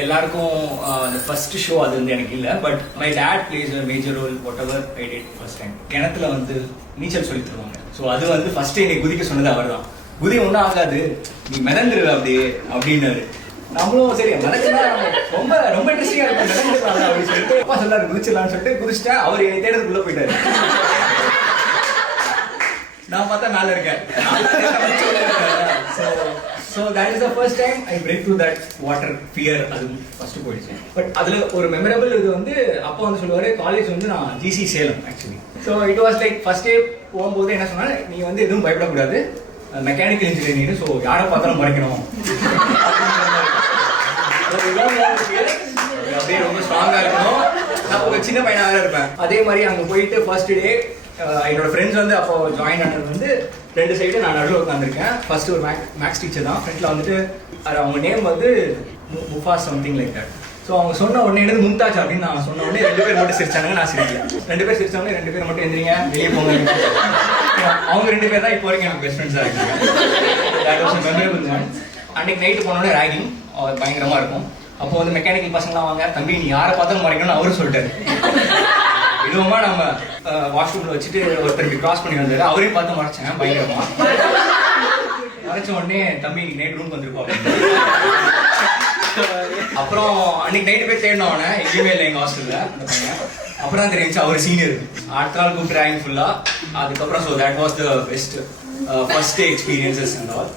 எல்லாருக்கும் the first show அது வந்து எனக்கு இல்லை. But my dad place a major role whatever I did first time. கிணத்துல வந்து நீச்சல் சொல்லி தருவாங்க. ஸோ அது வந்து ஃபர்ஸ்ட் என்னை குதிக்க சொன்னது அவர் தான். குதி ஒன்றும் ஆகாது, நீ மிதந்துரு அப்படியே அப்படின்னாரு. நம்மளும் சரி மிதக்குனா ரொம்ப ரொம்ப இன்ட்ரெஸ்டிங்காக இருக்கும், மிதந்துருக்கலாம் அப்படின்னு சொல்லிட்டு அப்பா சொல்லாரு குதிச்சிடலான்னு சொல்லிட்டு குதிச்சிட்டேன். அவர் என்னை தேடுறதுக்குள்ளே போயிட்டாரு. நான் பார்த்தா மேலே இருக்கேன். So that is the first time I break through that water fear. அது ஃபர்ஸ்ட் போயிடுச்சு. பட் அதுல ஒரு மெமரபிள் இது வந்து அப்பா வந்து சொல்லுவாரு, காலேஜ் வந்து நான் GC Salem actually. So it was like first day போகும்போது என்ன சொன்னா, நீ வந்து எதுவும் பயப்படக்கூடாது, மெக்கானிக்கல் இன்ஜினியரிங், ஸோ யாரை பார்த்தாலும் மறைக்கணும் அப்படியே ரொம்ப ஸ்ட்ராங்கா இருக்கணும். நான் ஒரு சின்ன பையனாக இருப்பேன். அதே மாதிரி அங்கே போயிட்டு ஃபர்ஸ்ட் டே என்னோட ஃப்ரெண்ட்ஸ் வந்து அப்போ ஜாயின் ஆனது வந்து ரெண்டு சைடு நான் நடுவில் உட்காந்துருக்கேன். ஃபர்ஸ்ட் ஒரு மேக்ஸ் டீச்சர் தான், ஃப்ரெண்ட்ல வந்துட்டு அவங்க நேம் வந்து முஃபாஸ் சம்திங் லைக் தட். ஸோ அவங்க சொன்ன உடனே எனக்கு மும்தாஜ் அப்படின்னு நான் சொன்ன உடனே ரெண்டு பேர் மட்டும் சிரிச்சாங்க, நான் சிரிக்கல. ரெண்டு பேர் சிரிச்சவங்க, ரெண்டு பேர் மட்டும் எந்திரிங்க வெளியே போங்க. அவங்க ரெண்டு பேர் தான் இப்போ வரைக்கும் எனக்கு பெஸ்ட் ஃப்ரெண்ட்ஸாக இருக்காங்க. அன்னைக்கு நைட்டு போனோடனே ரேகிங் பயங்கரமா இருக்கும். அப்போ வந்து மெக்கானிக்கல் பசங்களாம் வாங்க, தம்பி நீ யாரை பார்த்தாலும் மறைக்கணும்னு அவரும் சொல்லிட்டாரு. இதுவுமா நம்ம வாஷ்ரூம்ல வச்சுட்டு ஒருத்தருக்கு கிராஸ் பண்ணி வந்தாரு, அவரையும் பார்த்து மறைச்சேன் பயங்கரமா. மறைச்ச உடனே தம்பி இன்னைக்கு நைட் ரூம் வந்துருப்போம். அப்புறம் அன்னைக்கு நைட்டு போய் தேடினோம், அவனை எங்கேயுமே இல்லை எங்க ஹாஸ்டல்ல அந்த பையன். அப்புறம் தான் தெரிஞ்சு அவர் சீனியர். அடுத்த நாள் கூப்பிட்டு ரேங்க் ஃபுல்லா. அதுக்கப்புறம் so that was the best first day experiences and all.